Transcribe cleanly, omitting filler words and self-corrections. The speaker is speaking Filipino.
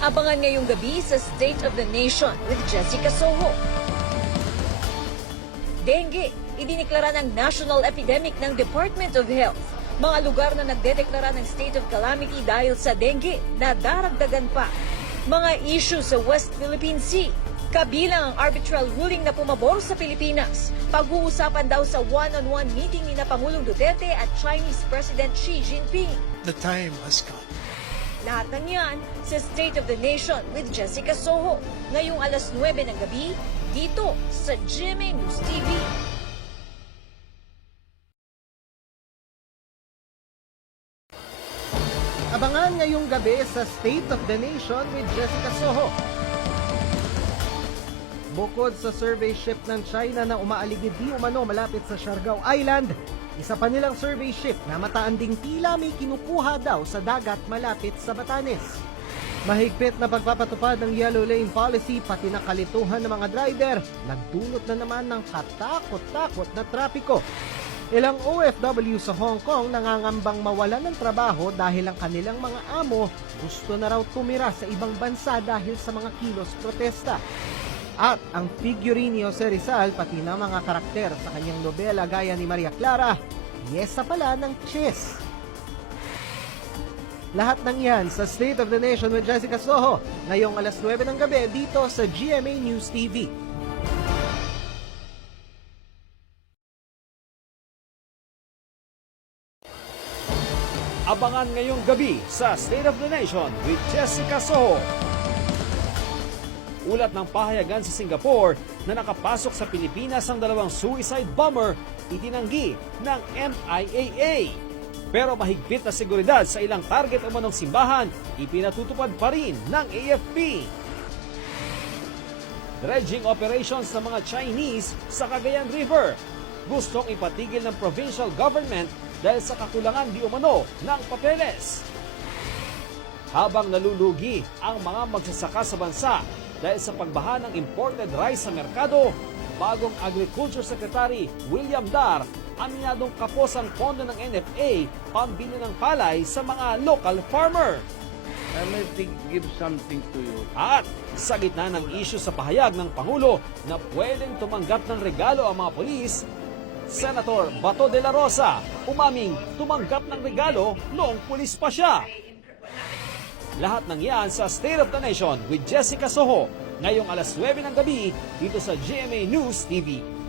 Abangan ngayong gabi sa State of the Nation with Jessica Soho. Dengue, idiniklara ng national epidemic ng Department of Health. Mga lugar na nagdedeklara ng state of calamity dahil sa dengue na daragdagan pa. Mga issue sa West Philippine Sea. Kabilang ang arbitral ruling na pumabor sa Pilipinas. Pag-uusapan daw sa one-on-one meeting ni Pangulong Duterte at Chinese President Xi Jinping. The time has come. Lahat ng yan sa State of the Nation with Jessica Soho. Ngayong alas 9 ng gabi, dito sa GMA News TV. Abangan ngayong gabi sa State of the Nation with Jessica Soho. Bukod sa survey ship ng China na umaaligid di umano malapit sa Siargao Island, isa pa nilang survey ship na mataanding tila may kinukuha daw sa dagat malapit sa Batanes. Mahigpit na pagpapatupad ng Yellow Lane Policy pati na kalituhan ng mga driver, nagdulot na naman ng katakot-takot na trapiko. Ilang OFW sa Hong Kong nangangambang mawalan ng trabaho dahil ang kanilang mga amo gusto na raw tumira sa ibang bansa dahil sa mga kilos protesta. At ang figurine ni Jose Rizal pati na mga karakter sa kanyang nobela gaya ni Maria Clara, piyesa pala ng chess. Lahat ng yan sa State of the Nation with Jessica Soho, ngayong alas 9 ng gabi dito sa GMA News TV. Abangan ngayong gabi sa State of the Nation with Jessica Soho. Ulat ng pahayagan sa Singapore na nakapasok sa Pilipinas ang dalawang suicide bomber itinanggi ng MIAA. Pero mahigpit na seguridad sa ilang target umanong simbahan ipinatutupad pa rin ng AFP. Dredging operations ng mga Chinese sa Cagayan River. Gustong ipatigil ng provincial government dahil sa kakulangan di umano ng papeles. Habang nalulugi ang mga magsasaka sa bansa dahil sa pagbaha ng imported rice sa merkado, bagong Agriculture Secretary William Dar aminadong kapos ang pondo ng NFA pambili ng palay sa mga local farmer. I may give something to you. At sa gitna ng issue sa pahayag ng Pangulo na pwedeng tumanggap ng regalo ang mga polis, Senator Bato de la Rosa umaming tumanggap ng regalo noong pulis pa siya. Lahat ng yan sa State of the Nation with Jessica Soho ngayong alas 9 ng gabi dito sa GMA News TV.